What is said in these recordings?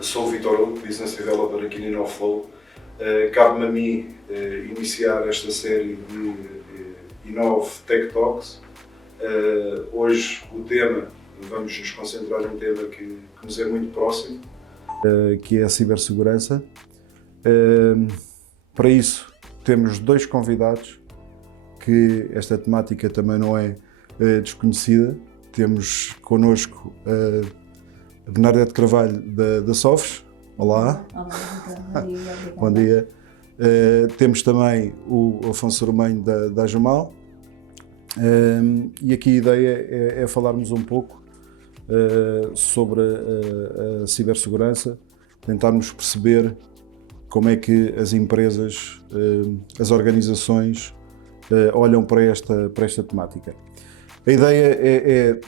Sou o Vitor Hugo, Business Developer aqui na InnoFlow. Cabe-me a mim iniciar esta série de Innov Tech Talks. Hoje o tema, vamos nos concentrar num tema que nos é muito próximo, que é a cibersegurança. Para isso temos dois convidados, que esta temática também não é desconhecida. Temos connosco a Bernadette Carvalho da Sofos. Olá. Olá, bom dia. Bom dia. Temos também o Afonso Romanho da Ajumal. E aqui a ideia é falarmos um pouco sobre a cibersegurança, tentarmos perceber como é que as empresas, as organizações olham para esta temática. A ideia é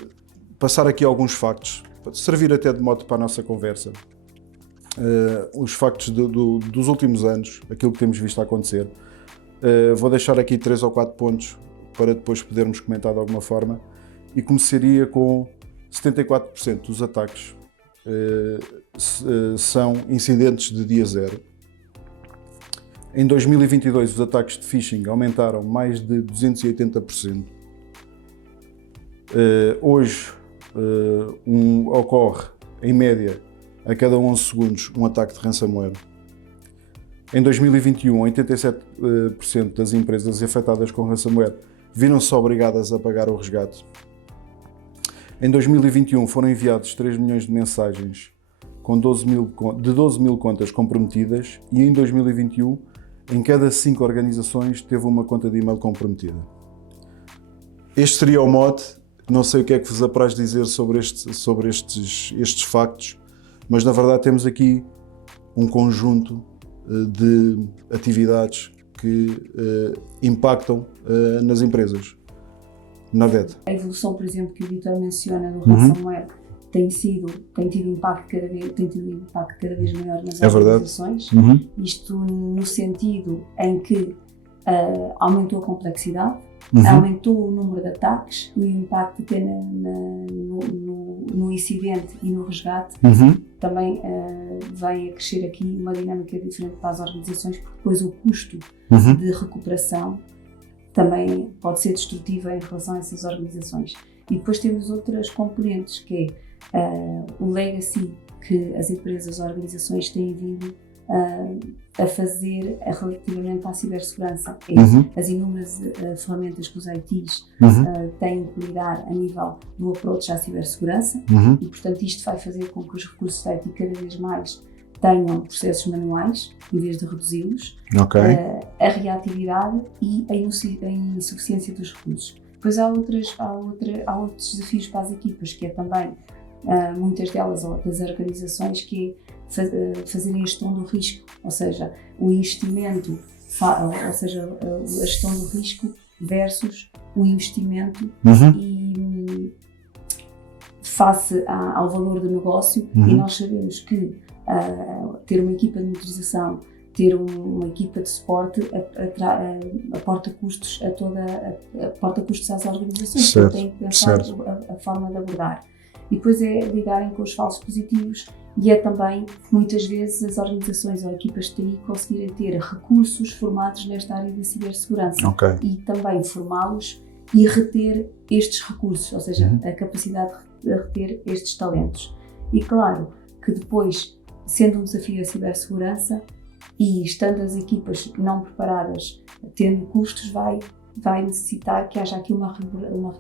passar aqui alguns factos, servir até de mote para a nossa conversa. Os factos dos últimos anos, aquilo que temos visto acontecer. Vou deixar aqui 3 ou 4 pontos para depois podermos comentar de alguma forma, e começaria com 74% dos ataques são incidentes de dia zero. Em 2022 os ataques de phishing aumentaram mais de 280%. Hoje ocorre em média a cada 11 segundos um ataque de ransomware. Em 2021, 87% das empresas afetadas com ransomware viram-se obrigadas a pagar o resgate. Em 2021 foram enviados 3 milhões de mensagens de 12 mil contas comprometidas, e em 2021 em cada 5 organizações teve uma conta de e-mail comprometida. Este seria o mote. Não sei o que é que vos apraz dizer sobre estes factos, mas na verdade temos aqui um conjunto de atividades que impactam nas empresas. Bernadette. A evolução, por exemplo, que o Vitor menciona do ransomware tem tido impacto cada vez maior nas organizações. Isto no sentido em que aumentou a complexidade, aumentou o número de ataques, o impacto até no incidente e no resgate. Também vem a crescer aqui uma dinâmica diferente para as organizações, porque depois o custo de recuperação também pode ser destrutivo em relação a essas organizações. E depois temos outras componentes, que é o legacy que as empresas, as organizações têm vindo a fazer relativamente à cibersegurança. As inúmeras ferramentas que os ITs têm que lidar a nível do approach à cibersegurança, e portanto isto vai fazer com que os recursos de IT cada vez mais tenham processos manuais em vez de reduzi-los, a reatividade e a insuficiência dos recursos. Depois há outros desafios para as equipas, que é também muitas delas, ou das organizações, que é fazerem a gestão do risco, ou seja, o investimento, ou seja, a gestão do risco versus o investimento e face ao valor do negócio. E nós sabemos que ter uma equipa de monitorização, ter uma equipa de suporte aporta custos às organizações, que têm que pensar a forma de abordar. E depois é lidarem com os falsos positivos, e é também, muitas vezes, as organizações ou equipas de TI conseguirem ter recursos formados nesta área da cibersegurança e também formá-los e reter estes recursos, ou seja, a capacidade de reter estes talentos. E claro que depois, sendo um desafio a cibersegurança e estando as equipas não preparadas, tendo custos, vai necessitar que haja aqui uma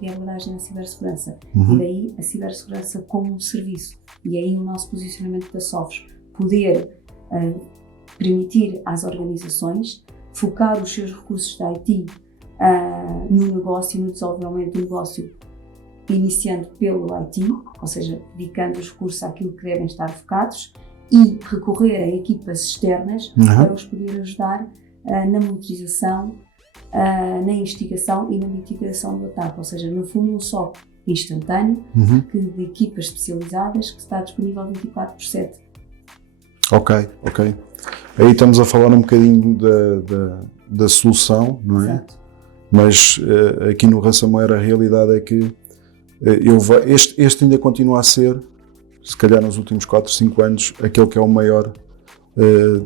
reabordagem na cibersegurança. E daí a cibersegurança como um serviço. E aí o nosso posicionamento da Sofos, poder permitir às organizações focar os seus recursos de IT no negócio, no desenvolvimento do negócio, iniciando pelo IT, ou seja, dedicando os recursos àquilo que devem estar focados, e recorrer a equipas externas para os poder ajudar na monitorização, na investigação e na mitigação do ataque, ou seja, no fundo um SOC instantâneo de equipas especializadas que está disponível 24/7. Ok. Aí estamos a falar um bocadinho da solução, não é? Exato. Mas aqui no ransomware a realidade é que este ainda continua a ser se calhar nos últimos 4, 5 anos, aquele que é o maior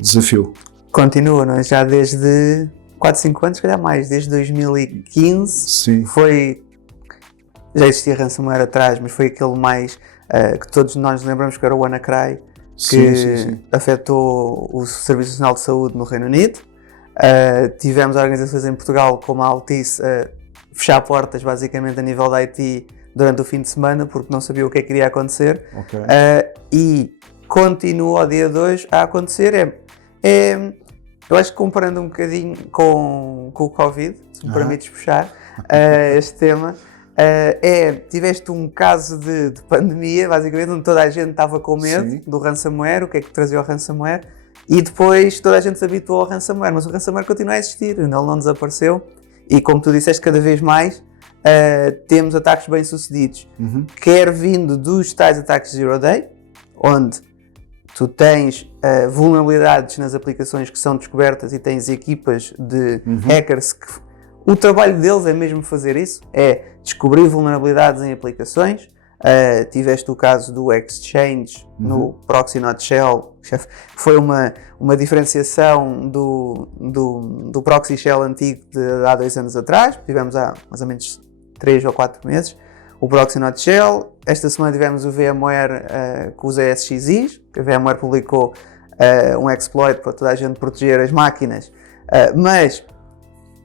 desafio. Continua, não é? Já desde 4, 5 anos, se calhar mais, desde 2015. Sim. Já existia ransomware atrás, mas foi aquele mais que todos nós lembramos, que era o WannaCry, que sim. afetou o Serviço Nacional de Saúde no Reino Unido. Tivemos organizações em Portugal, como a Altice, fechar portas basicamente a nível da IT durante o fim de semana, porque não sabia o que é que iria acontecer. Okay. E continua ao dia de hoje a acontecer. Eu acho que comparando um bocadinho com o Covid, se me permites puxar este tema, tiveste um caso de pandemia, basicamente, onde toda a gente estava com medo do ransomware, o que é que trazia o ransomware, e depois toda a gente se habituou ao ransomware, mas o ransomware continua a existir, ele não desapareceu, e como tu disseste, cada vez mais temos ataques bem-sucedidos, quer vindo dos tais ataques Zero Day, onde tu tens vulnerabilidades nas aplicações que são descobertas e tens equipas de hackers que o trabalho deles é mesmo fazer isso, é descobrir vulnerabilidades em aplicações. Tiveste o caso do Exchange no Proxy Not Shell, que foi uma diferenciação do Proxy Shell antigo de há 2 anos atrás. Tivemos há mais ou menos 3 ou 4 meses o Proxy Not Shell. Esta semana tivemos o VMware com os ESXis, que a VMware publicou um exploit para toda a gente proteger as máquinas, mas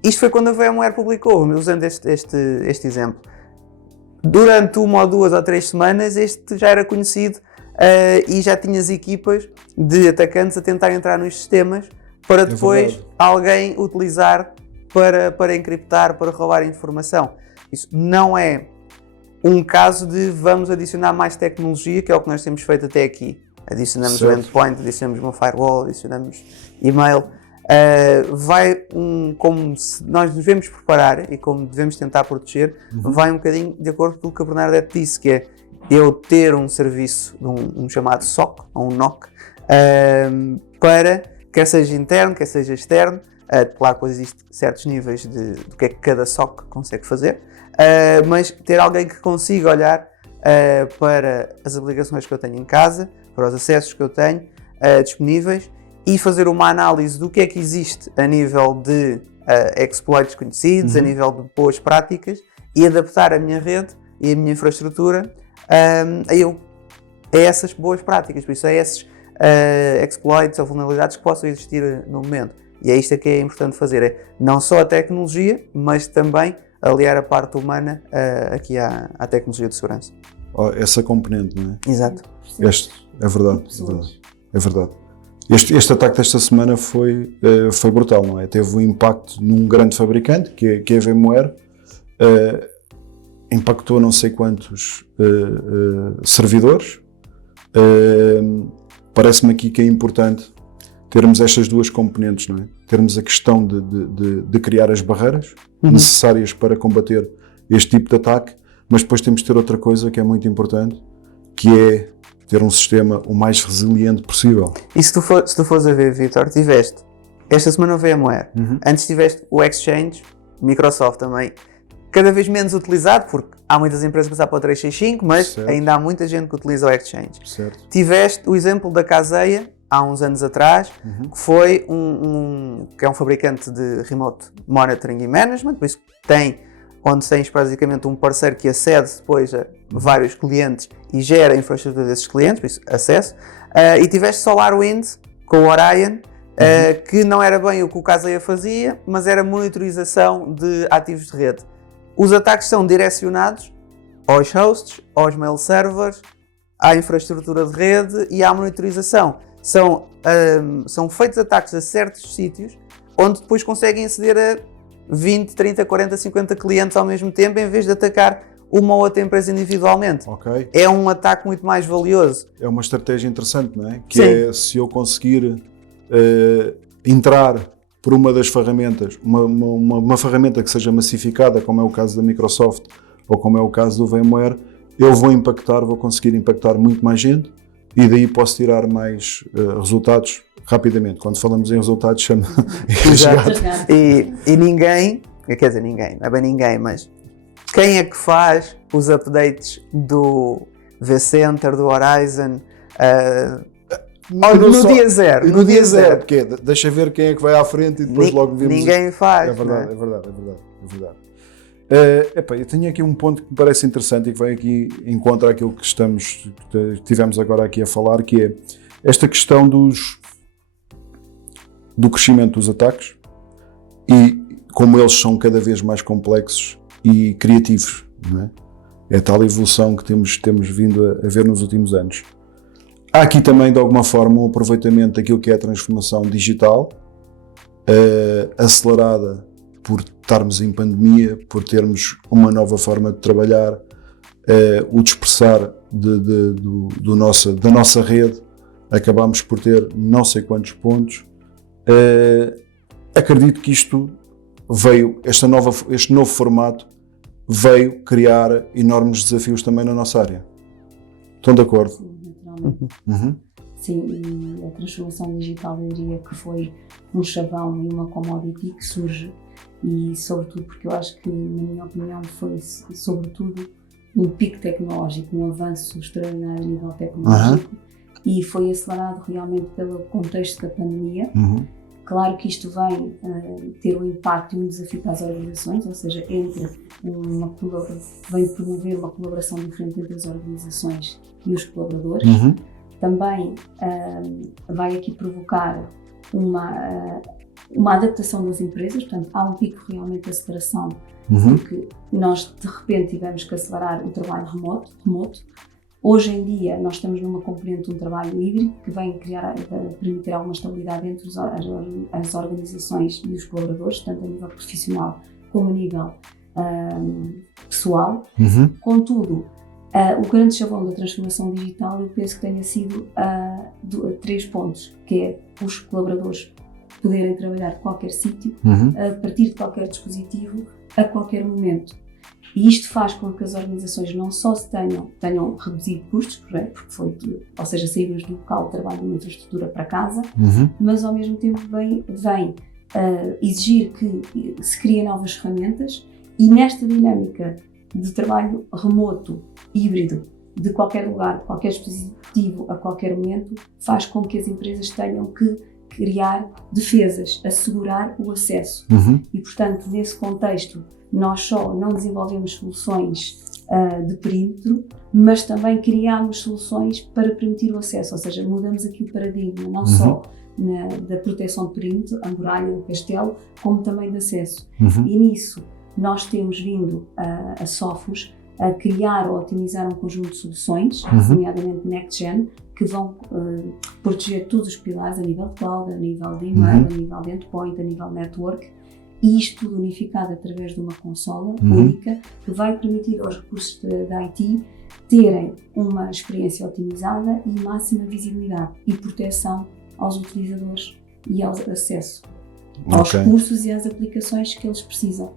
isto foi quando a VMware publicou, usando este exemplo. Durante 1 ou 2 ou 3 semanas este já era conhecido e já tinhas equipas de atacantes a tentar entrar nos sistemas para depois alguém utilizar para encriptar, para roubar informação. Isso não é um caso de vamos adicionar mais tecnologia, que é o que nós temos feito até aqui. Adicionamos o endpoint, adicionamos uma firewall, adicionamos e-mail. Como nós nos devemos preparar e como devemos tentar proteger, vai um bocadinho de acordo com o que a Bernadette disse, que é eu ter um serviço, um chamado SOC, ou um NOC, para, quer seja interno, quer seja externo, claro que existem certos níveis do que é que cada SOC consegue fazer, mas ter alguém que consiga olhar para as aplicações que eu tenho em casa, para os acessos que eu tenho disponíveis, e fazer uma análise do que é que existe a nível de exploits conhecidos, a nível de boas práticas, e adaptar a minha rede e a minha infraestrutura a essas boas práticas. Por isso, a esses exploits ou vulnerabilidades que possam existir no momento. E é isto que é importante fazer, é não só a tecnologia, mas também aliar a parte humana aqui à tecnologia de segurança. Essa componente, não é? Exato. É verdade. Este ataque desta semana foi brutal, não é? Teve um impacto num grande fabricante, que é a VMware, impactou não sei quantos servidores. Parece-me aqui que é importante termos estas duas componentes, não é? Termos a questão de criar as barreiras necessárias para combater este tipo de ataque, mas depois temos de ter outra coisa que é muito importante, que é ter um sistema o mais resiliente possível. E se tu fores a ver, Vítor, tiveste esta semana o VMware, antes tiveste o Exchange, Microsoft também, cada vez menos utilizado, porque há muitas empresas a passar para o 365, mas ainda há muita gente que utiliza o Exchange. Certo. Tiveste o exemplo da Kaseya, há uns anos atrás, que foi que é um fabricante de Remote Monitoring e Management, por isso onde tens basicamente um parceiro que acede depois a vários clientes e gera a infraestrutura desses clientes, por isso acesso, e tiveste SolarWinds com o Orion, que não era bem o que o Kaseya fazia, mas era monitorização de ativos de rede. Os ataques são direcionados aos hosts, aos mail servers, à infraestrutura de rede e à monitorização. São feitos ataques a certos sítios onde depois conseguem aceder a 20, 30, 40, 50 clientes ao mesmo tempo, em vez de atacar uma ou outra empresa individualmente. Okay. É um ataque muito mais valioso. É uma estratégia interessante, não é? Que é, se eu conseguir entrar por uma das ferramentas, uma ferramenta que seja massificada, como é o caso da Microsoft ou como é o caso do VMware, eu vou conseguir impactar muito mais gente e daí posso tirar mais resultados rapidamente. Quando falamos em resultados, chama e ninguém, quer dizer, ninguém, não é bem ninguém, mas quem é que faz os updates vCenter, do Horizon, dia zero. No dia zero, porque deixa ver quem é que vai à frente e depois logo vemos. Ninguém faz. É verdade, é verdade. Eu tenho aqui um ponto que me parece interessante e que vai aqui em contra aquilo que tivemos agora aqui a falar, que é esta questão do crescimento dos ataques e como eles são cada vez mais complexos e criativos, não é? É tal evolução que temos vindo a ver nos últimos anos. Há aqui também, de alguma forma, um aproveitamento daquilo que é a transformação digital, acelerada por estarmos em pandemia, por termos uma nova forma de trabalhar, o dispersar da nossa rede, acabamos por ter não sei quantos pontos. Acredito que isto veio, este novo formato veio criar enormes desafios também na nossa área. Estão de acordo? Sim, naturalmente. Sim, e a transformação digital eu diria que foi um chavão e uma commodity que surge, e sobretudo porque eu acho que, na minha opinião, foi sobretudo um pico tecnológico, um avanço extraordinário a nível tecnológico, e foi acelerado realmente pelo contexto da pandemia. Claro que isto vem ter um impacto e um desafio para as organizações, ou seja, vem promover uma colaboração diferente entre as organizações e os colaboradores. Também vai aqui provocar uma adaptação das empresas, portanto há um pico realmente de aceleração, porque nós de repente tivemos que acelerar o trabalho remoto. Hoje em dia nós estamos numa componente de um trabalho híbrido que vem permitir alguma estabilidade entre as organizações e os colaboradores, tanto a nível profissional como a nível pessoal. Contudo, o grande chavão da transformação digital eu penso que tenha sido 3 pontos, que é os colaboradores poderem trabalhar de qualquer sítio, a partir de qualquer dispositivo, a qualquer momento. E isto faz com que as organizações não só tenham reduzido custos, porque ou seja, saímos do local de trabalho de uma infraestrutura para casa, mas ao mesmo tempo vem exigir que se criem novas ferramentas, e nesta dinâmica de trabalho remoto, híbrido, de qualquer lugar, de qualquer dispositivo, a qualquer momento, faz com que as empresas tenham que criar defesas, assegurar o acesso. E, portanto, nesse contexto, nós só não desenvolvemos soluções de perímetro, mas também criamos soluções para permitir o acesso, ou seja, mudamos aqui o paradigma, não só da proteção de perímetro, a muralha, o castelo, como também de acesso. E nisso nós temos vindo a Sofos a criar ou otimizar um conjunto de soluções, nomeadamente Next-Gen, que vão proteger todos os pilares a nível de cloud, a nível de email, a nível de endpoint, a nível de network, e isto tudo unificado através de uma consola única que vai permitir aos recursos da IT terem uma experiência otimizada e máxima visibilidade e proteção aos utilizadores e ao acesso aos recursos e às aplicações que eles precisam.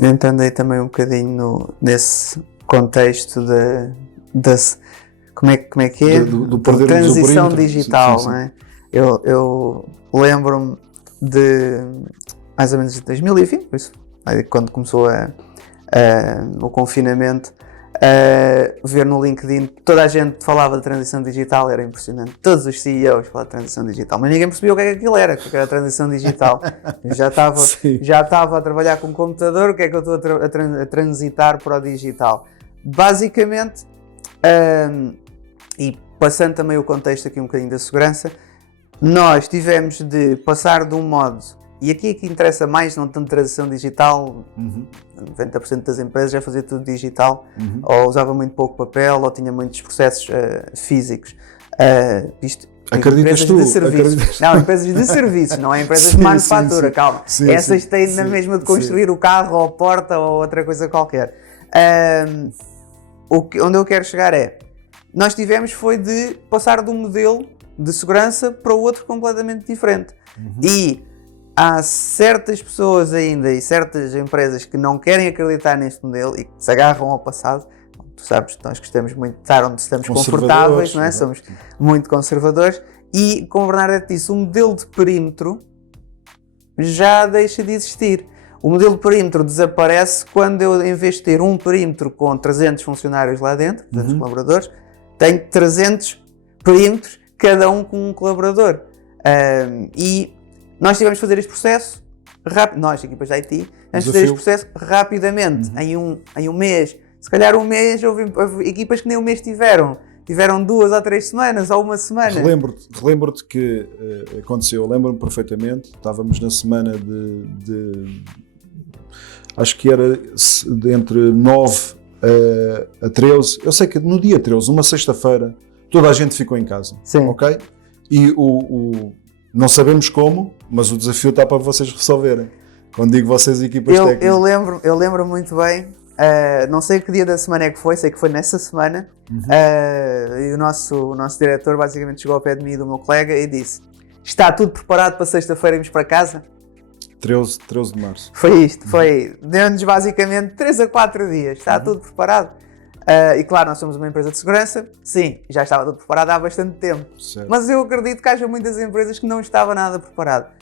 Entrando aí também um bocadinho nesse contexto como é que é? Do transição digital, sim. Não é? Eu lembro-me de mais ou menos de 2020, por isso, quando começou o confinamento, ver no LinkedIn, toda a gente falava de transição digital, era impressionante. Todos os CEOs falavam de transição digital, mas ninguém percebia o que é que aquilo era, o que era a transição digital. Eu já estava a trabalhar com o computador, o que é que eu estou a transitar para o digital? Basicamente, e passando também o contexto aqui um bocadinho da segurança, nós tivemos de passar de um modo, e aqui é que interessa mais, não tanto transição digital, 90% das empresas já fazia tudo digital, ou usava muito pouco papel, ou tinha muitos processos físicos. Acreditas empresas tu? de serviços. Não, empresas de serviços, não é empresas de manufatura, calma. Essas têm na mesma de construir o carro, ou a porta, ou outra coisa qualquer. Onde eu quero chegar nós tivemos foi de passar de um modelo de segurança para o outro completamente diferente. E há certas pessoas ainda e certas empresas que não querem acreditar neste modelo e que se agarram ao passado. Tu sabes, nós gostamos muito de estar onde estamos confortáveis, não é? Somos muito conservadores. E, como o Bernardo disse, o modelo de perímetro já deixa de existir. O modelo de perímetro desaparece quando eu, em vez de ter um perímetro com 300 funcionários lá dentro, 300 colaboradores, tenho 300 perímetros, cada um com um colaborador. E nós tivemos de fazer este processo rápido, nós, equipas de IT, tivemos de fazer este processo rapidamente, em um mês. Se calhar um mês, houve equipas que nem um mês tiveram 2 ou 3 semanas, ou uma semana. Relembro-te que aconteceu, eu lembro-me perfeitamente, estávamos na semana acho que era entre 9 a 13, eu sei que no dia 13, uma sexta-feira, toda a gente ficou em casa, Sim. ok? E não sabemos como, mas o desafio está para vocês resolverem. Quando digo vocês, equipas técnicas. Eu lembro muito bem, não sei que dia da semana é que foi, sei que foi nessa semana, e o nosso diretor basicamente chegou ao pé de mim e do meu colega e disse: está tudo preparado para sexta-feira irmos para casa? 13 de março. Foi isto, deu-nos basicamente 3 a 4 dias, está tudo preparado. E claro, nós somos uma empresa de segurança, sim, já estava tudo preparado há bastante tempo. Certo. Mas eu acredito que haja muitas empresas que não estava nada preparado.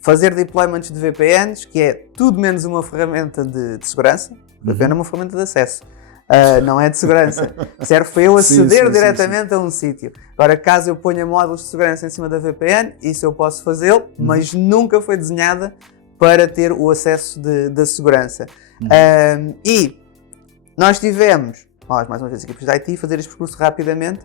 Fazer deployments de VPNs, que é tudo menos uma ferramenta de segurança. VPN é uma ferramenta de acesso, não é de segurança. Serve para eu aceder diretamente a um sítio. Agora, caso eu ponha módulos de segurança em cima da VPN, isso eu posso fazê-lo, mas nunca foi desenhada para ter o acesso da segurança. E nós tivemos, mais uma vez, equipes de IT, fazer este percurso rapidamente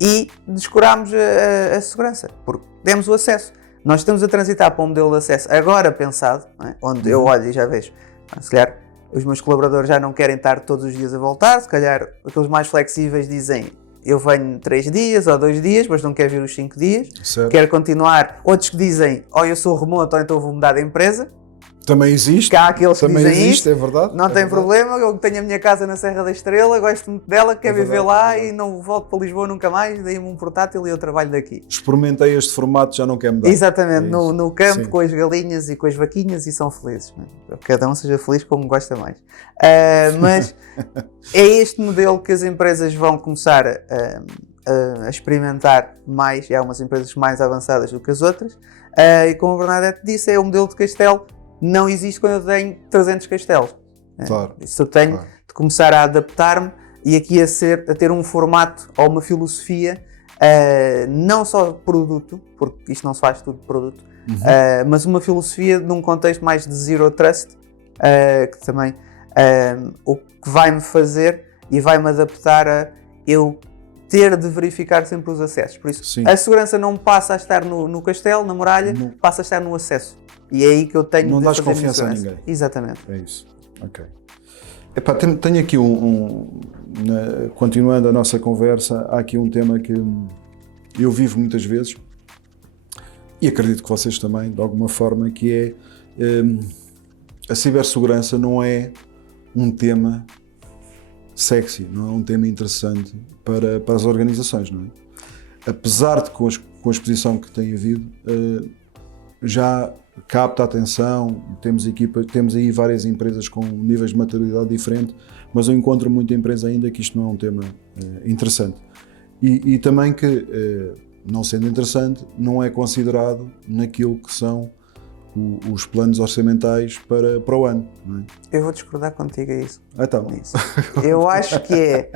e descurámos a segurança, porque demos o acesso. Nós estamos a transitar para um modelo de acesso agora pensado, não é? Onde eu olho e já vejo, se calhar os meus colaboradores já não querem estar todos os dias a voltar, se calhar aqueles mais flexíveis dizem: eu venho 3 dias ou 2 dias, mas não quero vir os 5 dias, certo. Quero continuar. Outros que dizem: eu sou remoto, ou então vou mudar de empresa. Também existe. Que há aqueles também que dizem existe, isso, é verdade. não tem problema, eu tenho a minha casa na Serra da Estrela, gosto muito dela, quero viver lá e não volto para Lisboa nunca mais, dei-me um portátil e eu trabalho daqui. Experimentei este formato, já não quero mudar. Exatamente, no campo, Sim. com as galinhas e com as vaquinhas e são felizes. Cada um seja feliz como gosta mais. Mas é este modelo que as empresas vão começar a experimentar mais, e há umas empresas mais avançadas do que as outras, e como a Bernadette disse, é o modelo de castelo. Não existe quando eu tenho 300 castelos. Claro. Isso eu tenho de começar a adaptar-me e aqui a ter um formato ou uma filosofia, não só de produto, porque isto não se faz tudo de produto, mas uma filosofia num contexto mais de Zero Trust, que também o que vai-me fazer e vai-me adaptar a eu ter de verificar sempre os acessos. Por isso, Sim. a segurança não passa a estar no castelo, na muralha, passa a estar no acesso. E é aí que eu tenho não de dás fazer confiança a ninguém. Exatamente. É isso. Ok. Epá, tenho aqui continuando a nossa conversa, há aqui um tema que eu vivo muitas vezes e acredito que vocês também, de alguma forma, que é a cibersegurança não é um tema sexy, não é um tema interessante para as organizações, não é? Apesar de com a exposição que tem havido, já capta a atenção, temos aí várias empresas com níveis de maturidade diferente, mas eu encontro muita empresa ainda que isto não é um tema interessante. E também que, não sendo interessante, não é considerado naquilo que são os planos orçamentais para o ano. Não é? Eu vou discordar contigo a isso. Então. Eu acho que é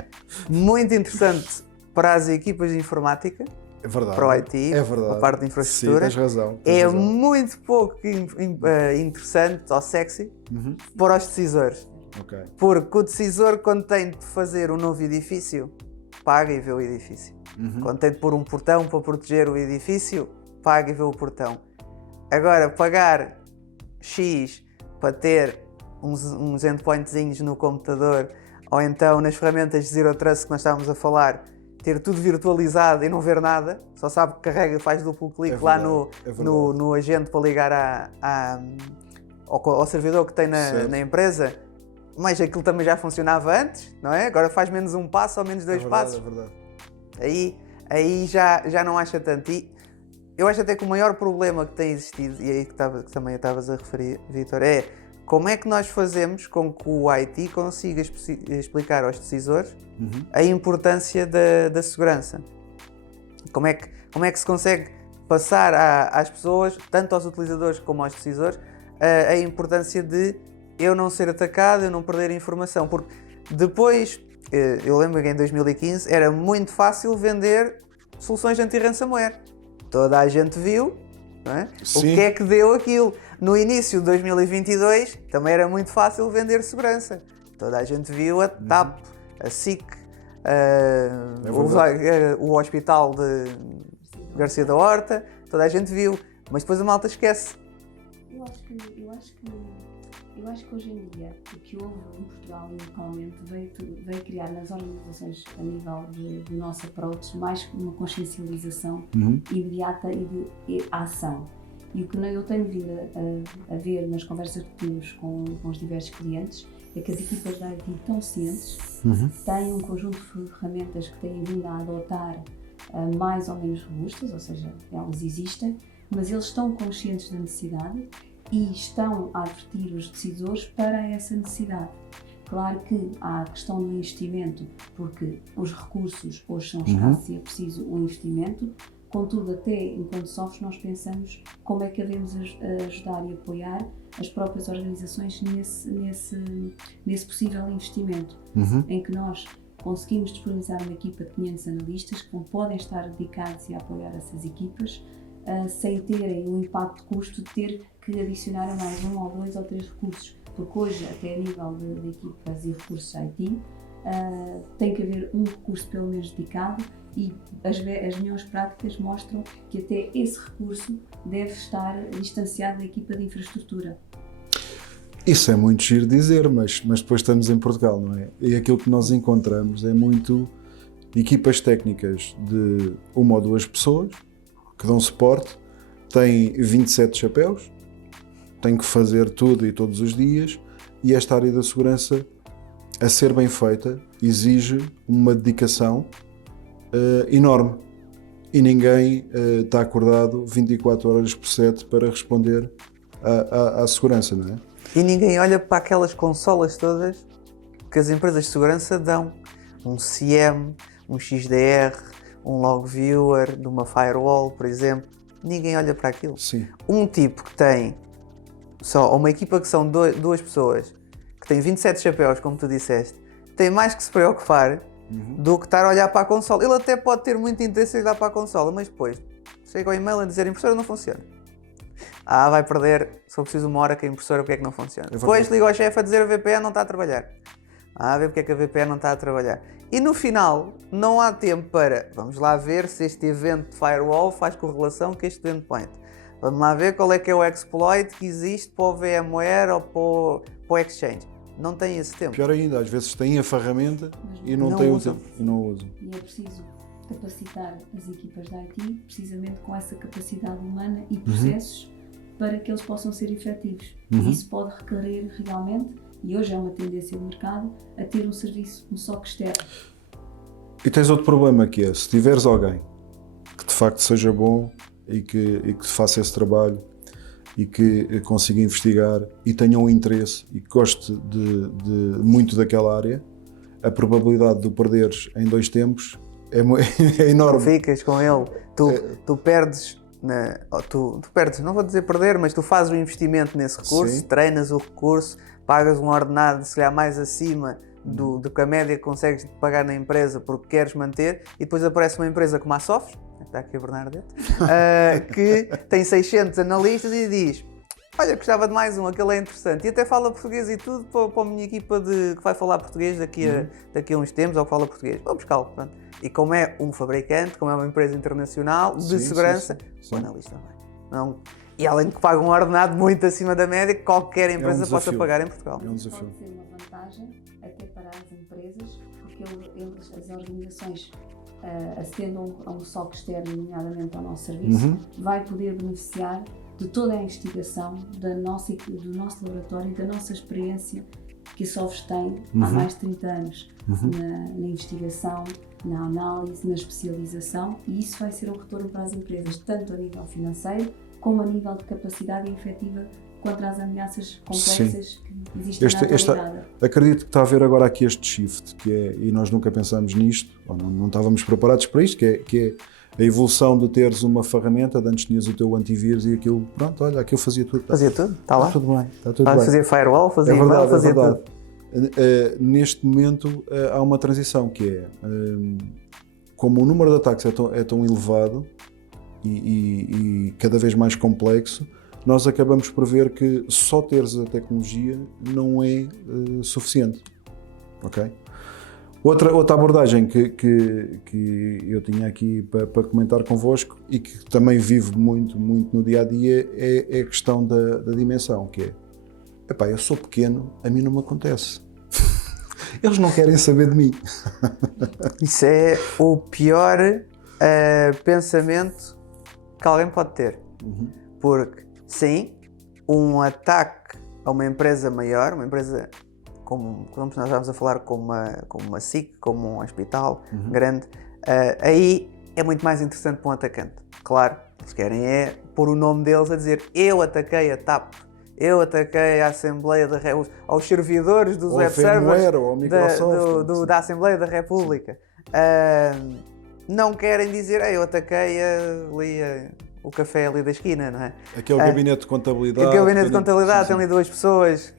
muito interessante para as equipas de informática, é verdade, para o IT, para a parte de infraestrutura. Sim, tens razão. Muito pouco interessante ou sexy para os decisores. Okay. Porque o decisor, quando tem de fazer um novo edifício, paga e vê o edifício. Quando tem de pôr um portão para proteger o edifício, paga e vê o portão. Agora, pagar X para ter uns endpointzinhos no computador, ou então nas ferramentas de Zero Trust que nós estávamos a falar, ter tudo virtualizado e não ver nada, só sabe que carrega, faz duplo clique lá no agente para ligar ao servidor que tem na empresa, mas aquilo também já funcionava antes, não é? Agora faz menos um passo ou menos 2 passos. É verdade. Aí já não acha tanto. E eu acho até que o maior problema que tem existido, e aí que também estavas a referir, Vítor, é como é que nós fazemos com que o IT consiga explicar aos decisores a importância da segurança. Como é que se consegue passar às pessoas, tanto aos utilizadores como aos decisores, a importância de eu não ser atacado, eu não perder informação. Porque depois eu lembro que em 2015 era muito fácil vender soluções anti-ransomware. Toda a gente viu, não é? O que é que deu aquilo. No início de 2022 também era muito fácil vender segurança. Toda a gente viu a TAP, a SIC, o hospital de Garcia da Horta, toda a gente viu, mas depois a malta esquece. Eu acho que hoje em dia o que houve em Portugal localmente veio criar nas organizações a nível do nosso approach mais uma consciencialização imediata e de ação. E o que eu tenho vindo a ver nas conversas que temos com os diversos clientes é que as equipas da IT estão cientes, têm um conjunto de ferramentas que têm vindo a adotar mais ou menos robustas, ou seja, elas existem, mas eles estão conscientes da necessidade e estão a advertir os decisores para essa necessidade. Claro que há a questão do investimento, porque os recursos hoje são escassos e é preciso um investimento, contudo, até enquanto softwares nós pensamos como é que devemos ajudar e apoiar as próprias organizações nesse possível investimento, em que nós conseguimos disponibilizar uma equipa de 500 analistas que podem estar dedicados e a apoiar essas equipas, sem terem o impacto de custo de ter que adicionar a mais 1 ou 2 ou 3 recursos, porque hoje, até a nível de equipas e recursos IT, tem que haver um recurso pelo menos dedicado e as melhores práticas mostram que até esse recurso deve estar distanciado da equipa de infraestrutura. Isso é muito giro dizer, mas depois estamos em Portugal, não é? E aquilo que nós encontramos é muito equipas técnicas de 1 ou 2 pessoas que dão suporte, têm 27 chapéus, têm que fazer tudo e todos os dias, e esta área da segurança, a ser bem feita, exige uma dedicação enorme. E ninguém está acordado 24 horas por 7 para responder à segurança, não é? E ninguém olha para aquelas consolas todas que as empresas de segurança dão. Um CIEM, um XDR, um log viewer, de uma firewall, por exemplo. Ninguém olha para aquilo. Sim. Um tipo que tem só uma equipa que são 2 pessoas, que tem 27 chapéus, como tu disseste, tem mais que se preocupar do que estar a olhar para a consola. Ele até pode ter muito interesse em olhar para a consola, mas depois chega ao e-mail a dizer a impressora não funciona. Vai perder, se for preciso 1 hora que a impressora, porque é que não funciona. Depois liga ao chefe a dizer a VPN não está a trabalhar. Ver porque é que a VPN não está a trabalhar. E no final, não há tempo para, vamos lá ver se este evento de firewall faz correlação com este endpoint. Vamos lá ver qual é que é o exploit que existe para o VMware ou para o Exchange. Não tem esse tempo. Pior ainda, às vezes têm a ferramenta e não têm o tempo e não a usam. E é preciso capacitar as equipas da IT precisamente com essa capacidade humana e processos para que eles possam ser efetivos. E isso pode requerer realmente, e hoje é uma tendência do mercado, a ter um serviço, um SOC externo. E tens outro problema que é, se tiveres alguém que de facto seja bom e que faça esse trabalho e que consiga investigar e tenha um interesse e que goste de muito daquela área, a probabilidade de o perderes em 2 tempos é enorme. Tu ficas com ele, tu perdes, tu perdes, não vou dizer perder, mas tu fazes o investimento nesse recurso, Sim. treinas o recurso, pagas um ordenado se calhar mais acima do que a média que consegues pagar na empresa porque queres manter, e depois aparece uma empresa como a Sofos, está aqui a Bernadette, que tem 600 analistas e diz: olha, gostava de mais um, aquele é interessante, e até fala português e tudo para a minha equipa que vai falar português daqui a uns tempos, ou que fala português, vou buscá-lo, pronto. E como é um fabricante, como é uma empresa internacional de segurança, o analista vai. Não. E além de que paga um ordenado muito acima da média que qualquer empresa possa pagar em Portugal. É um desafio. Pode ser uma vantagem até para as empresas, porque as organizações acedendo a um SOC externo, nomeadamente ao nosso serviço, vai poder beneficiar de toda a investigação do nosso laboratório e da nossa experiência que a Sofos tem há mais de 30 anos na investigação, na análise, na especialização, e isso vai ser um retorno para as empresas, tanto a nível financeiro como a nível de capacidade efetiva contra as ameaças complexas que existem na atualidade. Acredito que está a haver agora aqui este shift, e nós nunca pensámos nisto, ou não estávamos preparados para isto, que é a evolução de teres uma ferramenta, de antes tinhas o teu antivírus e aquilo, pronto, olha, aquilo fazia tudo. Fazia tudo, está lá. Está tudo bem, está tudo bem. Fazia firewall, fazia email, fazia tudo. neste momento há uma transição que é, como o número de ataques é tão elevado e cada vez mais complexo, nós acabamos por ver que só teres a tecnologia não é suficiente. Ok? Outra abordagem que eu tinha aqui para comentar convosco e que também vivo muito no dia a dia é a questão da dimensão, que é: epá, eu sou pequeno, a mim não me acontece. Eles não querem saber de mim. Isso é o pior pensamento que alguém pode ter. Porque, sim, um ataque a uma empresa maior, uma empresa como nós estávamos a falar, como uma SIC, como um hospital grande, aí é muito mais interessante para um atacante. Claro, eles querem é pôr o nome deles a dizer: eu ataquei a TAP, eu ataquei a Assembleia da República, aos servidores dos web servers da Assembleia da República. Não querem dizer: eu ataquei o café ali da esquina, não é? Aqui é o gabinete de contabilidade. Aqui é o gabinete de contabilidade, tem ali 2 pessoas.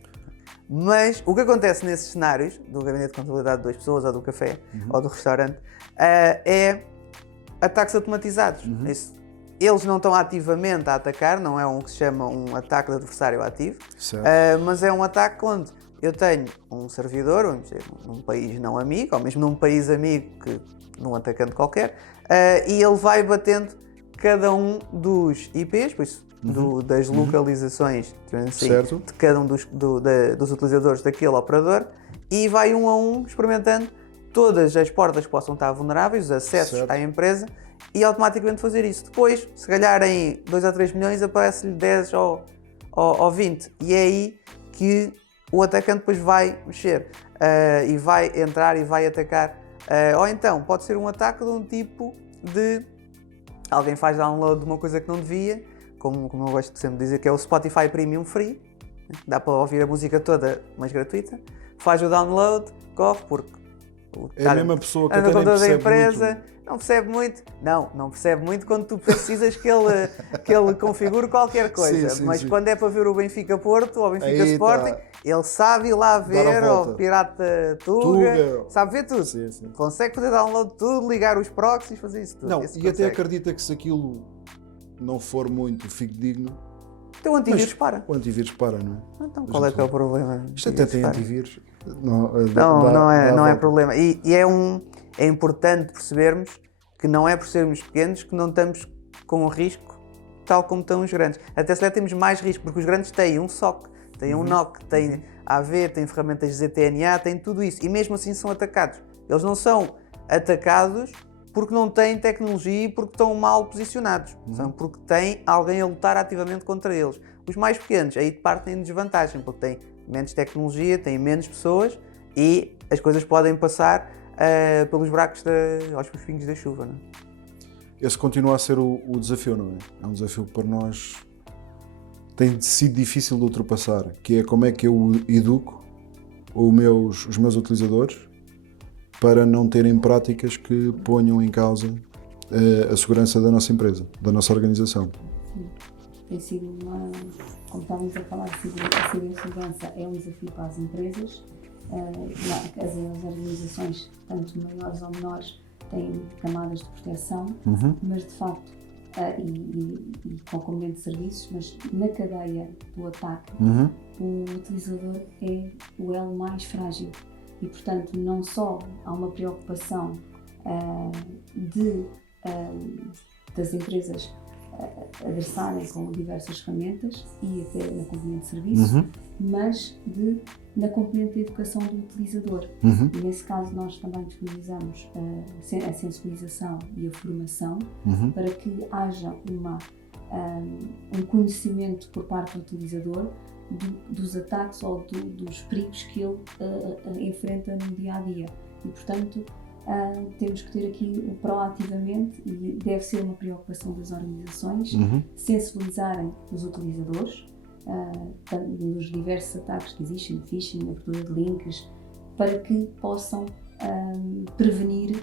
Mas o que acontece nesses cenários, do gabinete de contabilidade de 2 pessoas, ou do café, ou do restaurante, é ataques automatizados. Eles não estão ativamente a atacar, não é que se chama um ataque de adversário ativo, mas é um ataque onde eu tenho um servidor, vamos dizer, num país não amigo, ou mesmo num país amigo, num atacante qualquer, e ele vai batendo cada um dos IPs, por isso, das localizações assim, de cada um dos utilizadores daquele operador, e vai um a um experimentando todas as portas que possam estar vulneráveis, os acessos à empresa, e automaticamente fazer isso. Depois, se calhar em 2 ou 3 milhões, aparece-lhe 10 ou 20, e é aí que o atacante depois vai mexer e vai entrar e vai atacar. Ou então, pode ser um ataque de um tipo de alguém faz download de uma coisa que não devia, como eu gosto de sempre dizer, que é o Spotify Premium Free, dá para ouvir a música toda, mas gratuita, faz o download, corre, porque é a mesma pessoa que anda até com nem toda a percebe empresa, muito. não percebe muito. Não percebe muito quando tu precisas que ele configure qualquer coisa, sim, mas sim. quando é para ver o Benfica Porto ou o Benfica Aí Sporting, tá. ele sabe ir lá ver, ou Pirata Tuga, sabe ver tudo. Sim. Consegue fazer download de tudo, ligar os proxies, fazer isso tudo. Não, isso e consegue. até acredita que se aquilo não for muito fidedigno, Então o antivírus para. O antivírus para, não é? Então qual é que é o problema? Isto até tem antivírus. Não é problema. E é importante percebermos que não é por sermos pequenos que não estamos com o risco tal como estão os grandes. Até se calhar temos mais risco, porque os grandes têm um SOC, têm um NOC, têm AV, têm ferramentas de ZTNA, têm tudo isso. E mesmo assim são atacados. Eles não são atacados porque não têm tecnologia e porque estão mal posicionados. São porque tem alguém a lutar ativamente contra eles. Os mais pequenos aí partem de desvantagem, porque têm menos tecnologia, têm menos pessoas e as coisas podem passar pelos buracos aos pingos da chuva. Não é? Esse continua a ser o desafio, não é? É um desafio que para nós tem sido difícil de ultrapassar, que é como é que eu educo os meus utilizadores para não terem práticas que ponham em causa a segurança da nossa empresa, da nossa organização. Sim. Tem sido como estávamos a falar, a cibersegurança é um desafio para as empresas. As organizações, tanto maiores ou menores, têm camadas de proteção, mas de facto, e com componente de serviços, mas na cadeia do ataque, o utilizador é o elo mais frágil. E, portanto, não só há uma preocupação das empresas adressarem com diversas ferramentas e até na componente de serviços, mas na componente de educação do utilizador. E nesse caso nós também disponibilizamos a sensibilização e a formação para que haja um conhecimento por parte do utilizador dos ataques ou dos perigos que ele enfrenta no dia-a-dia. E, portanto, temos que ter aqui proativamente, e deve ser uma preocupação das organizações, sensibilizarem os utilizadores nos diversos ataques que existem, phishing, abertura de links, para que possam prevenir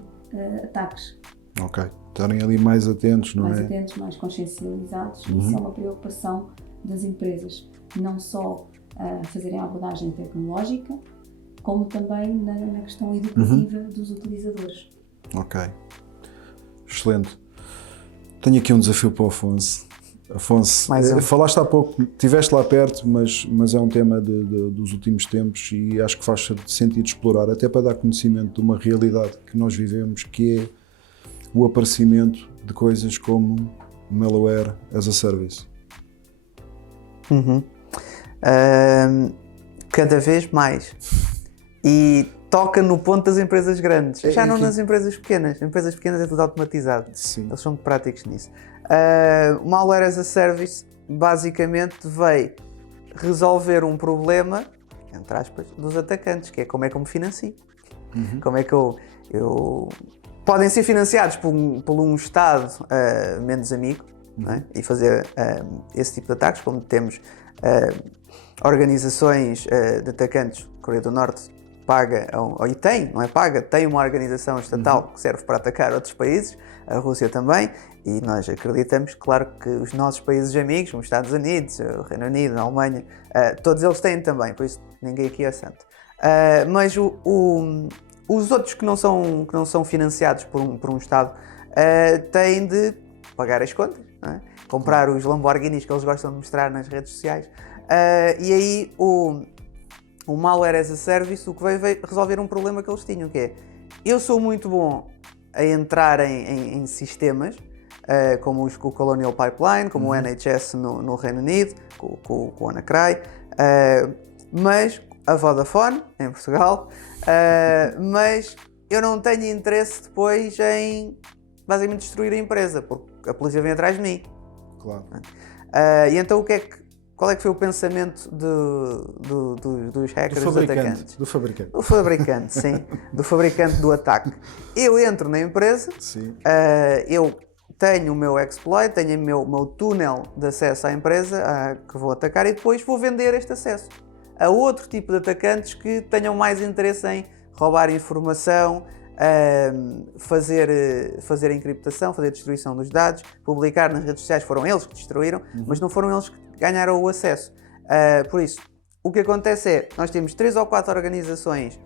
ataques. Ok, estarem ali mais atentos, não é? Mais atentos, mais consciencializados. Isso é uma preocupação das empresas, não só fazerem a abordagem tecnológica, como também na questão educativa dos utilizadores. Ok. Excelente. Tenho aqui um desafio para o Afonso. Afonso, falaste há pouco, estiveste lá perto, mas é um tema dos últimos tempos e acho que faz sentido explorar, até para dar conhecimento de uma realidade que nós vivemos, que é o aparecimento de coisas como malware as a service. Cada vez mais. E toca no ponto das empresas grandes, já não nas empresas pequenas. Empresas pequenas é tudo automatizado. Sim. Eles são muito práticos nisso. O Malware as a Service basicamente veio resolver um problema, entre aspas, dos atacantes, que é como é que eu me financio. Como é que eu... Podem ser financiados por um Estado menos amigo, não é? E fazer esse tipo de ataques, como temos organizações de atacantes. Coreia do Norte paga, e tem, não é paga, tem uma organização estatal que serve para atacar outros países, a Rússia também, e nós acreditamos, claro, que os nossos países amigos, como os Estados Unidos, o Reino Unido, a Alemanha, todos eles têm também, por isso ninguém aqui é santo. Mas os outros que não são financiados por um Estado têm de pagar as contas, não é? Comprar os Lamborghinis que eles gostam de mostrar nas redes sociais. E aí o Malware as a Service o que veio resolver um problema que eles tinham, que é: eu sou muito bom a entrar em sistemas, como o Colonial Pipeline, como o NHS no Reino Unido, com o WannaCry, mas a Vodafone, em Portugal, mas eu não tenho interesse depois em basicamente destruir a empresa, porque a polícia vem atrás de mim. Claro. E então qual é que foi o pensamento dos hackers, dos atacantes? Do fabricante. Do fabricante, sim. Do fabricante do ataque. Eu entro na empresa, eu tenho o meu exploit, tenho o meu túnel de acesso à empresa que vou atacar e depois vou vender este acesso a outro tipo de atacantes que tenham mais interesse em roubar informação, fazer a encriptação, fazer a destruição dos dados, publicar nas redes sociais. Foram eles que destruíram, mas não foram eles que ganharam o acesso. Por isso, o que acontece é, nós temos 3 ou 4 organizações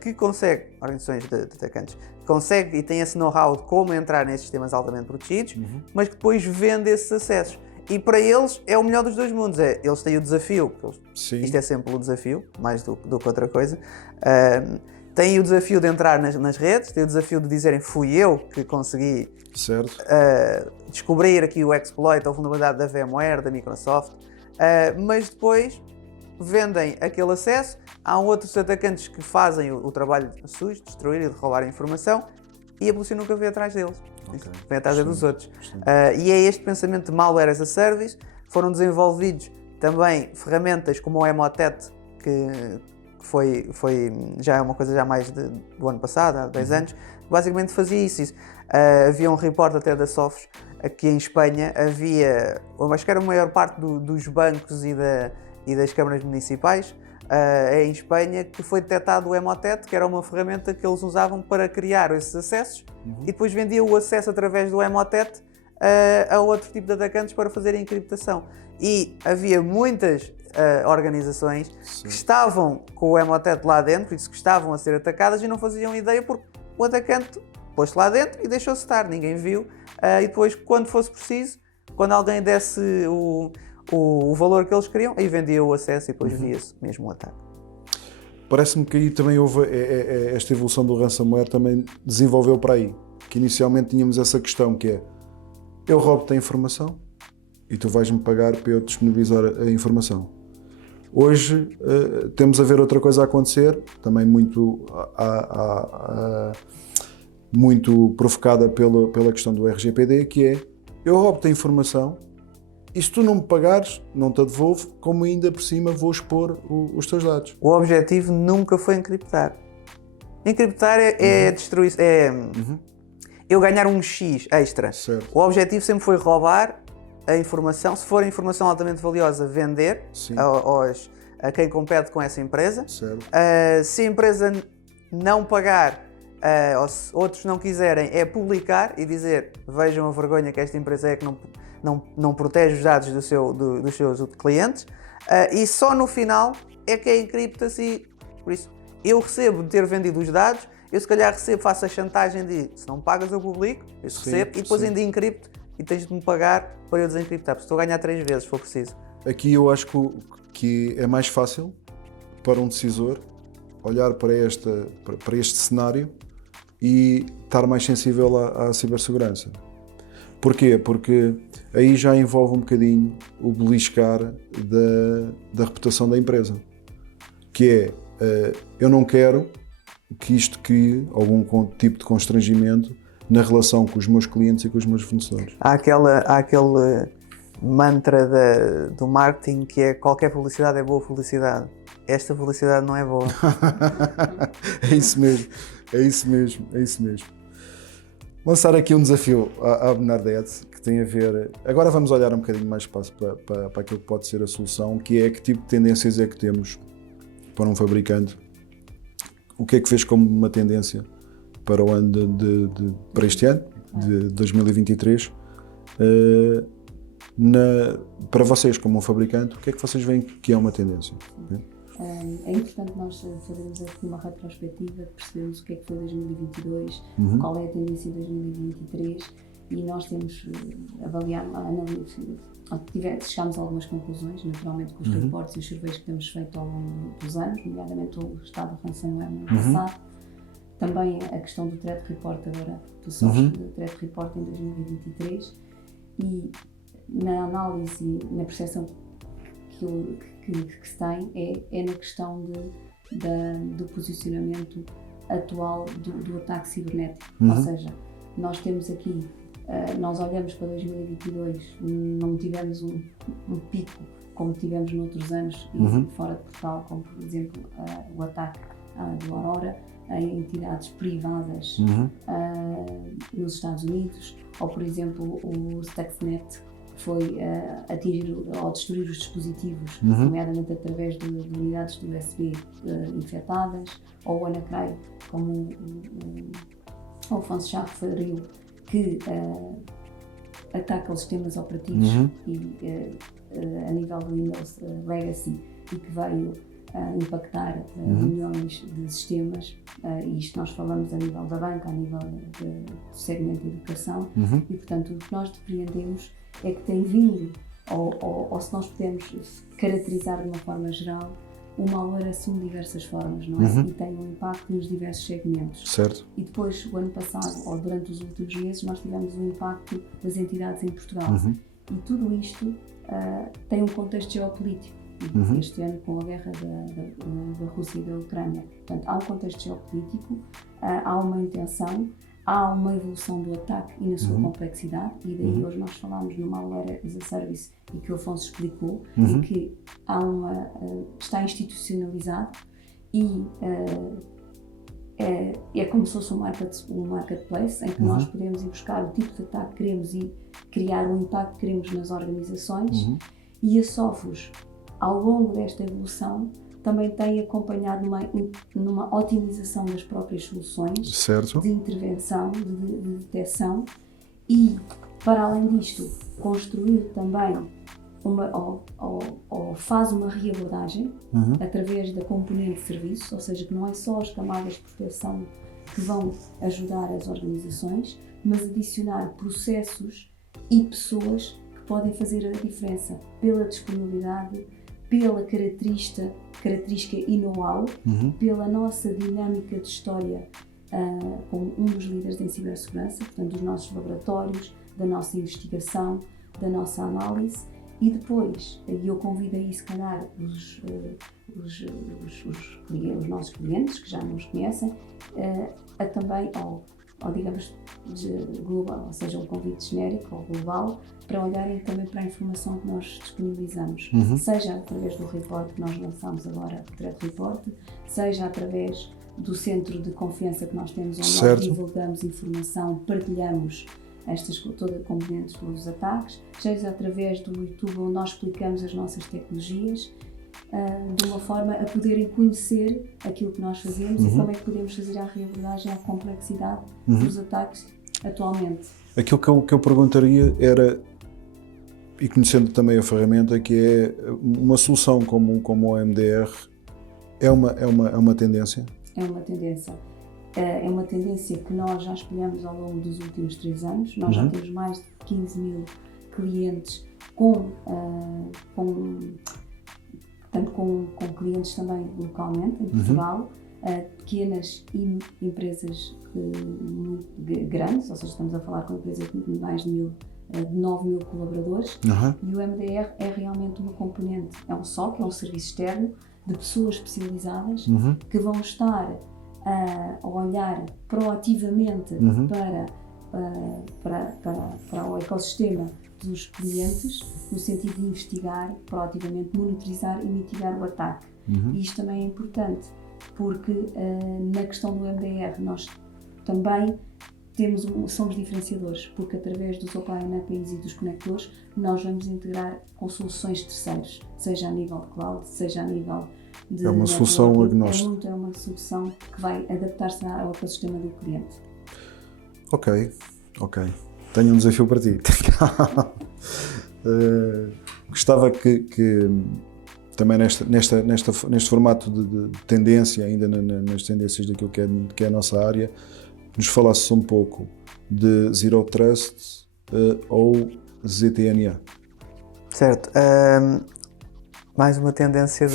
que conseguem, organizações de atacantes, que conseguem e têm esse know-how de como entrar nesses sistemas altamente protegidos, mas que depois vendem esses acessos. E para eles é o melhor dos dois mundos. Eles têm o desafio, isto é sempre o desafio, mais do que outra coisa. Têm o desafio de entrar nas redes, têm o desafio de dizerem: fui eu que consegui descobrir aqui o exploit ou a vulnerabilidade da VMware, da Microsoft, mas depois vendem aquele acesso. Há outros atacantes que fazem o trabalho sujo, destruir e de roubar a informação, e a polícia nunca vê atrás deles. Vem atrás dos outros. E é este pensamento de Malware as a Service. Foram desenvolvidos também ferramentas como o Emotet, que já é uma coisa já mais do ano passado, há 10 anos, basicamente fazia isso. Havia um report até da Sofos, aqui em Espanha, acho que era a maior parte dos bancos e das câmaras municipais em Espanha, que foi detectado o Emotet, que era uma ferramenta que eles usavam para criar esses acessos, e depois vendiam o acesso através do Emotet a outro tipo de atacantes para fazer a encriptação. E havia muitas organizações que estavam com o Emotet lá dentro, por isso que estavam a ser atacadas, e não faziam ideia porque o atacante pôs-se lá dentro e deixou-se estar, ninguém viu. E depois, quando fosse preciso, quando alguém desse o valor que eles queriam, aí vendia o acesso e depois via-se mesmo o ataque. Parece-me que aí também houve esta evolução do ransomware, também desenvolveu para aí, que inicialmente tínhamos essa questão que é: eu roubo-te a informação e tu vais-me pagar para eu disponibilizar a informação. Hoje temos a ver outra coisa a acontecer, também muito provocada pela questão do RGPD, que é: eu roubo-te a informação e se tu não me pagares, não te a devolvo, como ainda por cima vou expor os teus dados. O objetivo nunca foi encriptar. Encriptar é destruir, eu ganhar um X extra. Certo. O objetivo sempre foi roubar a informação, se for informação altamente valiosa, vender a quem compete com essa empresa. Se a empresa não pagar, ou se outros não quiserem, é publicar e dizer: vejam a vergonha que esta empresa é, que não protege os dados dos seus clientes, e só no final é que encripta-se. Por isso, eu recebo de ter vendido os dados, eu se calhar faço a chantagem de se não pagas eu publico, eu recebo e depois ainda encripto e tens de me pagar para eu desencriptar, porque estou a ganhar 3 vezes se for preciso. Aqui eu acho que é mais fácil para um decisor olhar para este cenário e estar mais sensível à cibersegurança. Porquê? Porque aí já envolve um bocadinho o beliscar da reputação da empresa. Que é, eu não quero que isto crie algum tipo de constrangimento na relação com os meus clientes e com os meus fornecedores. Há aquele mantra do marketing que é qualquer publicidade é boa publicidade. Esta publicidade não é boa. É isso mesmo, é isso mesmo, é isso mesmo. Lançar aqui um desafio à Bernadette, que tem a ver... Agora vamos olhar um bocadinho mais para aquilo que pode ser a solução, que é que tipo de tendências é que temos para um fabricante. O que é que fez como uma tendência para o ano para este ano, de 2023? Para vocês, como um fabricante, o que é que vocês veem que é uma tendência? É importante nós fazermos aqui uma retrospectiva, percebermos o que é que foi 2022, qual é a tendência de 2023 e nós temos avaliado, chegámos a algumas conclusões, naturalmente com os reportes e os surveys que temos feito ao longo dos anos, nomeadamente o estado de ransomware no passado, também a questão do Threat Report agora, do software do Threat Report em 2023 e na análise e na percepção que se tem é na questão do posicionamento atual do ataque cibernético. Ou seja, nós temos aqui, nós olhamos para 2022, não tivemos um pico como tivemos noutros anos fora de Portugal, como por exemplo o ataque do Aurora em entidades privadas nos Estados Unidos, ou por exemplo o Stuxnet foi atingir ou destruir os dispositivos, nomeadamente através de unidades do USB infectadas, ou o WannaCry, como o Afonso já referiu, que ataca os sistemas operativos e, a nível do Windows Legacy e que veio impactar milhões de sistemas, e isto nós falamos a nível da banca, a nível do segmento de educação, e portanto o que nós depreendemos é que tem vindo, ou se nós pudermos caracterizar de uma forma geral, o malware assume diversas formas, não é? E tem um impacto nos diversos segmentos. Certo. E depois, o ano passado, ou durante os últimos meses, nós tivemos um impacto das entidades em Portugal. E tudo isto tem um contexto geopolítico. Este ano, com a guerra da Rússia e da Ucrânia. Portanto, há um contexto geopolítico, há uma intenção, há uma evolução do ataque e na sua complexidade, e daí hoje nós falamos no Malware as a Service e que o Afonso explicou, e que está institucionalizado e é como se fosse um marketplace em que nós podemos ir buscar o tipo de ataque que queremos e criar o impacto que queremos nas organizações, e a Sophos, ao longo desta evolução, também tem acompanhado numa otimização das próprias soluções, certo, de intervenção, de detecção, e, para além disto, construiu também faz uma reabordagem através da componente de serviço, ou seja, que não é só as camadas de proteção que vão ajudar as organizações, mas adicionar processos e pessoas que podem fazer a diferença pela disponibilidade, pela característica e know-how, pela nossa dinâmica de história como um dos líderes em cibersegurança, portanto, dos nossos laboratórios, da nossa investigação, da nossa análise, e depois, e eu convido aí, se calhar, os nossos clientes, que já nos conhecem, a também, ou digamos, global, ou seja, um convite genérico ou global, para olharem também para a informação que nós disponibilizamos, seja através do report que nós lançamos agora, o Threat Report, seja através do centro de confiança que nós temos, onde nós divulgamos informação, partilhamos todas as componentes dos ataques, seja através do YouTube, onde nós explicamos as nossas tecnologias, de uma forma a poderem conhecer aquilo que nós fazemos e como é que podemos fazer a reabordagem à complexidade dos ataques atualmente. Aquilo que eu perguntaria era, e conhecendo também a ferramenta, que é uma solução como o MDR, É uma tendência? É uma tendência. É uma tendência que nós já espelhamos ao longo dos últimos 3 anos. Nós já temos mais de 15 mil clientes com clientes também localmente, em Portugal, pequenas empresas muito grandes, ou seja, estamos a falar com empresas de mais de 9 mil colaboradores, e o MDR é realmente uma componente, é um SOC, é um serviço externo de pessoas especializadas que vão estar a olhar proativamente para o ecossistema dos clientes, no sentido de investigar proativamente, monitorizar e mitigar o ataque. E isto também é importante, porque na questão do MDR nós também somos diferenciadores, porque através dos Open APIs e dos conectores nós vamos integrar com soluções terceiros, seja a nível de cloud, seja a nível de É uma solução agnóstica. É uma solução que vai adaptar-se ao ecossistema do cliente. Ok. Tenho um desafio para ti. Gostava que também neste formato de tendência, ainda nas tendências daquilo que é a nossa área, nos falasses um pouco de Zero Trust ou ZTNA. Certo. Mais uma tendência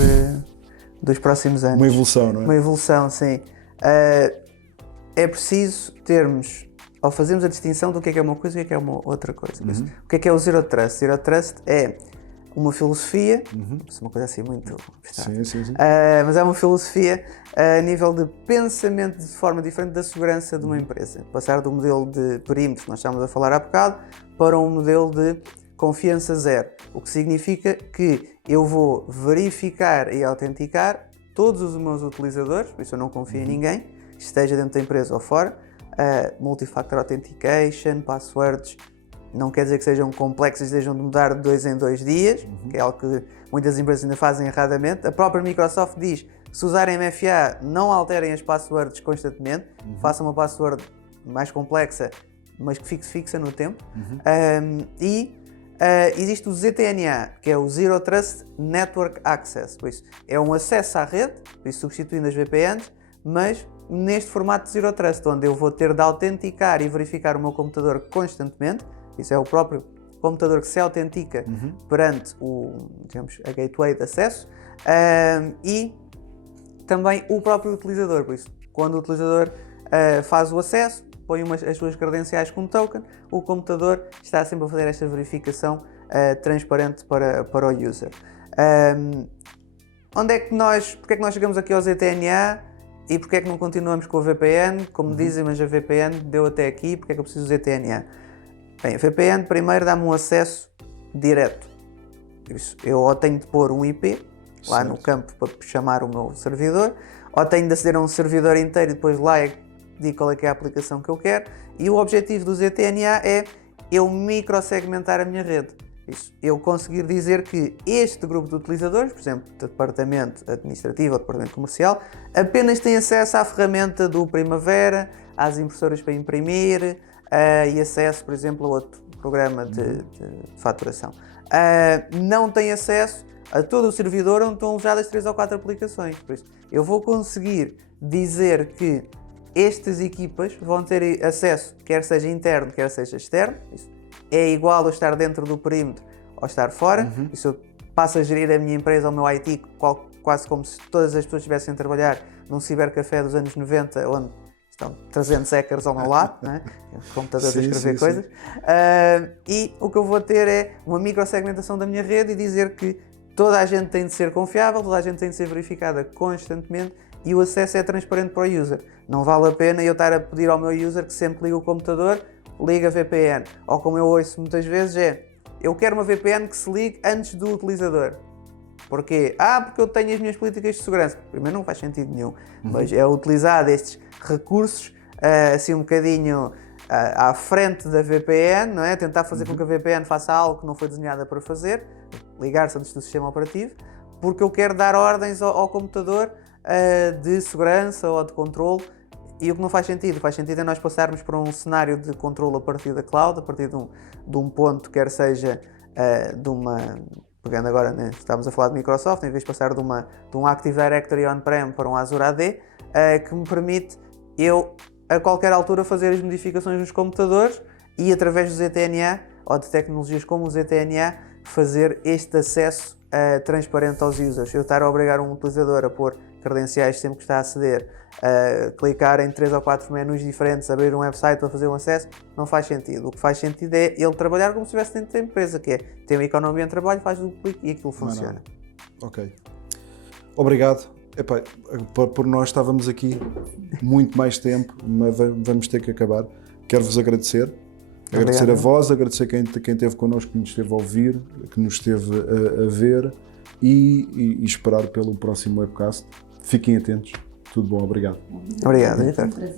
dos próximos anos. Uma evolução, não é? Uma evolução, sim. É preciso termos, ou fazermos a distinção do que é uma coisa e o que é uma outra coisa. O que é o Zero Trust? Zero Trust é uma filosofia, uma coisa assim muito abstrata, sim. mas é uma filosofia a nível de pensamento de forma diferente da segurança de uma empresa. Passar do modelo de perímetros que nós estávamos a falar há bocado para um modelo de confiança zero, o que significa que eu vou verificar e autenticar todos os meus utilizadores, por isso eu não confio em ninguém, esteja dentro da empresa ou fora. Multi-factor authentication, passwords, não quer dizer que sejam complexos e sejam de mudar de 2 em 2 dias, que é algo que muitas empresas ainda fazem erradamente. A própria Microsoft diz que se usarem MFA, não alterem as passwords constantemente, façam uma password mais complexa, mas que fique fixa no tempo. Existe o ZTNA, que é o Zero Trust Network Access, por isso é um acesso à rede, por isso substituindo as VPNs, mas neste formato de Zero Trust, onde eu vou ter de autenticar e verificar o meu computador constantemente. Isso é o próprio computador que se autentica perante a gateway de acesso, e também o próprio utilizador. Por isso, quando o utilizador faz o acesso, põe as suas credenciais com token, o computador está sempre a fazer esta verificação transparente para o user. Porque é que nós chegamos aqui ao ZTNA e porque é que não continuamos com a VPN? Como dizem, mas a VPN deu até aqui, porque é que eu preciso do ZTNA? Bem, a VPN primeiro dá-me um acesso direto. Isso, eu ou tenho de pôr um IP lá no campo para chamar o meu servidor, ou tenho de aceder a um servidor inteiro e depois lá digo qual é que é a aplicação que eu quero. E o objetivo do ZTNA é eu microsegmentar a minha rede. Isso, eu conseguir dizer que este grupo de utilizadores, por exemplo, do departamento administrativo ou departamento comercial, apenas tem acesso à ferramenta do Primavera, às impressoras para imprimir, e acesso, por exemplo, a outro programa de faturação. Não tem acesso a todo o servidor onde estão alojadas 3 ou 4 aplicações. Por isso, eu vou conseguir dizer que estas equipas vão ter acesso, quer seja interno, quer seja externo. Isso é igual a estar dentro do perímetro ou estar fora. Isso eu passo a gerir a minha empresa, o meu IT, quase como se todas as pessoas estivessem a trabalhar num cibercafé dos anos 90, onde estão 300 hackers ao meu lado, né? Computadores a escrever coisas. E o que eu vou ter é uma microsegmentação da minha rede e dizer que toda a gente tem de ser confiável, toda a gente tem de ser verificada constantemente e o acesso é transparente para o user. Não vale a pena eu estar a pedir ao meu user que sempre ligue o computador, ligue a VPN. Ou como eu ouço muitas vezes eu quero uma VPN que se ligue antes do utilizador. Porquê? Porque eu tenho as minhas políticas de segurança. Primeiro não faz sentido nenhum, mas é utilizar estes recursos assim um bocadinho à frente da VPN, não é? Tentar fazer com que a VPN faça algo que não foi desenhada para fazer, ligar-se antes do sistema operativo, porque eu quero dar ordens ao computador de segurança ou de controle, e o que não faz sentido é nós passarmos para um cenário de controle a partir da cloud, a partir de um ponto, quer seja pegando agora, né, estamos a falar de Microsoft, em vez de passar de um Active Directory on-prem para um Azure AD, que me permite eu, a qualquer altura, fazer as modificações nos computadores e, através do ZTNA, ou de tecnologias como o ZTNA, fazer este acesso transparente aos users. Eu estar a obrigar um utilizador a pôr credenciais sempre que está a aceder, clicar em 3 ou 4 menus diferentes, abrir um website para fazer um acesso, não faz sentido. O que faz sentido é ele trabalhar como se estivesse dentro da empresa, que é ter uma economia de trabalho, faz um clique e aquilo funciona. Ok. Obrigado. Epá, por nós estávamos aqui muito mais tempo, mas vamos ter que acabar. Quero-vos agradecer. Agradecer a vós, agradecer quem esteve connosco, que nos esteve a ouvir, que nos esteve a ver e esperar pelo próximo webcast. Fiquem atentos. Tudo bom, obrigado. Obrigado, Foi um prazer.